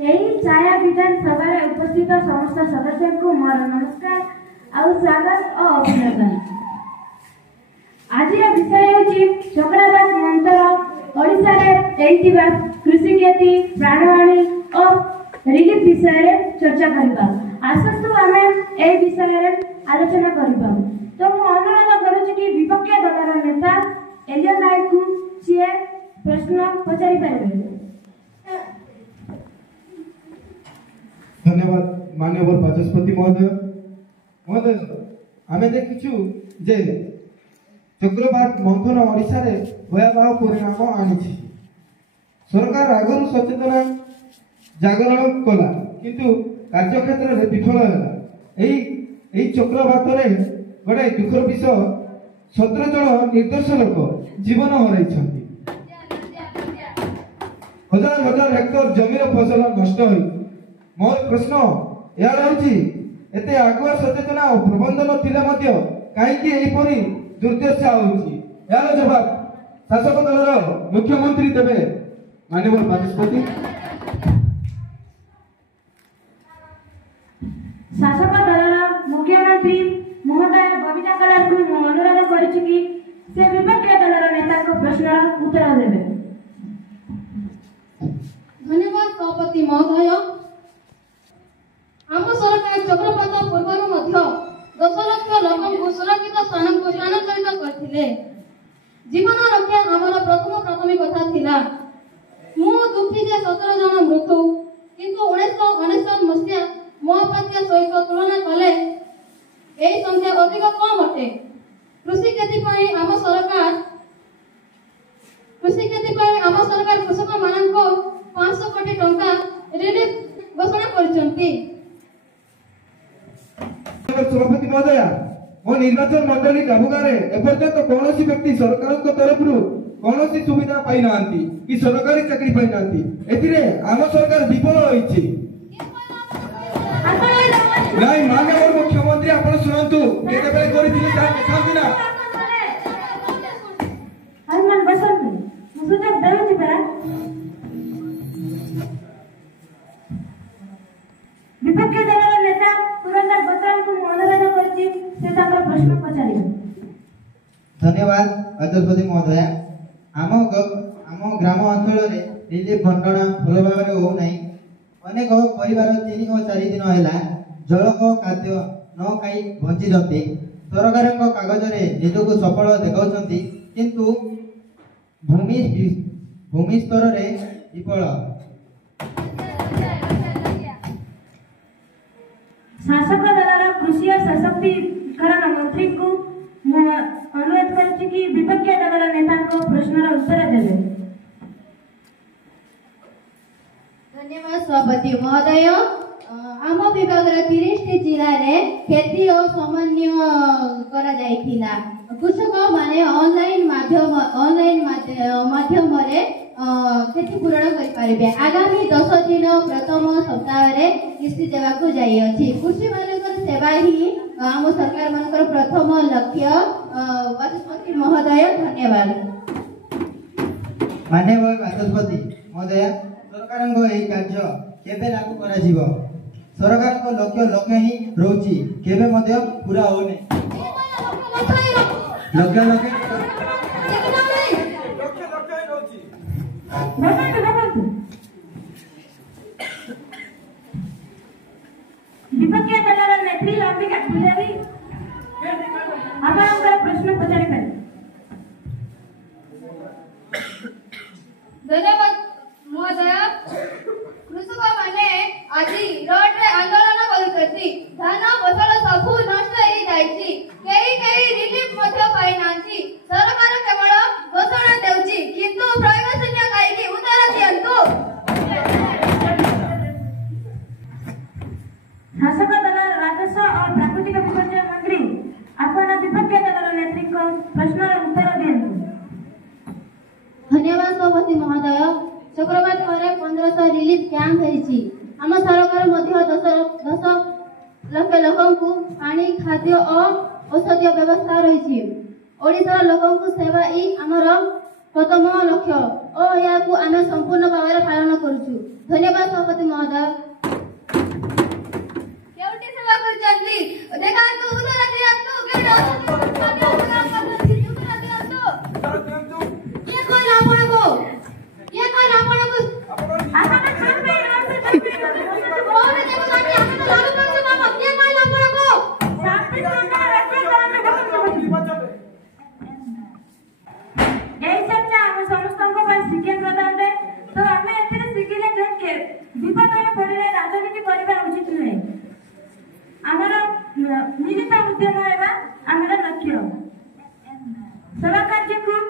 छाया विधानसभा उपस्थित समस्त सदस्य को मोर नमस्कार और स्वागत और अभिनंदन। आज विषय होची चक्रवात मंत्र ओडिशा रे कृषि खेती प्राणवाणी और रिलीफ विषय रे चर्चा करबा। आसतु आमे ए विषय रे आलोचना करबा। तो मु अनुरोध करूची कि विपक्ष दलर नेता एलिया नायक को चे प्रश्न पचारि पारिबे। धन्यवाद माननीय बाचस्पति महोदय आम देखु जे चक्रवात मंथन ओडिशा रे भयावह परिणाम आनी सरकार आगु सचेतना जागरण कला किंतु कार्यक्षेत्र में विफल है। चक्रवात रे गोटे दुखर विषय 17 जन निर्दोष लोक जीवन हर हजार हजार हेक्टर जमीर फसल नष्ट हो। मोर प्रश्न यह रही एते आगुआ सचेतना और प्रबंधन थिले मध्य कहीं एपरी दुर्दशा होची यार जवाब शासक दलर मुख्यमंत्री देवे माननीय बाचस्पति। शासक दलर मुख्यमंत्री महोदय बबिता कलार को अनुरोध करिछि कि से विपक्ष दलर नेता को प्रश्न उत्तर देवे। धन्यवाद सभापति महोदय। आम सरकार चक्रवात पूर्व 10 लाख लोक सुरक्षित स्थान को स्थानांतरित करथिले। जीवन रक्षा आमर प्रथम प्राथमिकता थिला। मु दुखी जे 17 जन मृत्यु किंतु 1999 मसिया महाबात्या सहित तुलना कले एही संख्या अधिक कम अटे। कृषि खेती पई आम सरकार कृषक माननको 500 कोटी टंका रिलीफ घोषणा करछंती। सभापति महोदय मो निर्वाचन मंडली डाबुगारे एपर्यंत कौन व्यक्ति सरकार तरफ कौन सुविधा पाई ना कि सरकारी चाकरी पाई ना एथिरे आम सरकार विफल होईछि। नहीं माननीय मुख्यमंत्री आपण सुनंतु केते बेले करिथिले ता देखांती ना हनुमान बसंत मुसुदा दरुची परा विपक्ष दलर नेता पुरंदर बत्राम को अनुरोध करछि से ताकर प्रश्न पचारिबे। धन्यवाद बाचस्पति महोदय। आम ग्राम अंचल रे रिलीफ बंटन भल भाव हो नहीं। अनेक परिवार 3 और 4 दिन हैला जल और खाद्य न खाई बंचिजंती। सरकार कागज रे निजको सफल देखाउछंती किंतु भूमि स्तर रे विफल। शासक दलर कृषि और सशक्तिकरण मंत्री को अनुरोध करछि कि विपक्ष दलर नेता को प्रश्न उत्तर देवे। धन्यवाद सभापति महोदय। आम विभाग 30 जिला रे खेती और समन्वय करा जायथिला। कृषक माने ऑनलाइन माध्यम रे खेती पूरण कर पारिबे। आगामी 10 दिन प्रथम सप्ताह रे किस्ती देवा को जाई अछि। कृषि मानकर सेवा ही आम सरकार मानकर प्रथम लक्ष्य। बाचस्पति महोदय धन्यवाद। माननीय बाचस्पति महोदय सरकार को एही कार्य केबे लागू करा जीवो। सरकार को लक्ष्य ही रहउची केबे मध्य पूरा होने। लक्ष्य विपक्ष दलर नेत्री अंबिका पुजारी आपनकर प्रश्न पचारि पारे। धन्यवाद महोदय। कृषक माने आज रोड रे आंदोलन करूछथि। धान फसल सबु नष्ट होई जाईछि। केही रिलीफ मध्य पाई नांती। सरकार केवल घोषणा देउछि किंतु प्रयोग शून्य काईकि उत्तर दियंतु। शासक दलर राजस्व और प्राकृतिक विपर्यय मंत्री आपण विपक्ष दलर नेत्री को प्रश्न उत्तर दियंतु। धन्यवाद सभापति महोदय। चक्रवात पर 1500 रिलीफ कैंप हेछि। आम सरकार मध्य 10 लाख लोकन को पानी खाद्य और औषधीय व्यवस्था रही। ओडिशा लोकन को सेवा ही आमर प्रथम लक्ष्य और या को आम संपूर्ण भाव पालन करूछु। धन्यवाद सभापति महोदय। केवटी सेवा କରିଛନ୍ତି ଦେଖାନ୍ତୁ ଉତ୍ତର ଦିଅନ୍ତୁ କିଏ କହିଲା ଆପଣଙ୍କୁ मिलित उद्यम हेबा आमर लक्ष्य सेवा कार्य को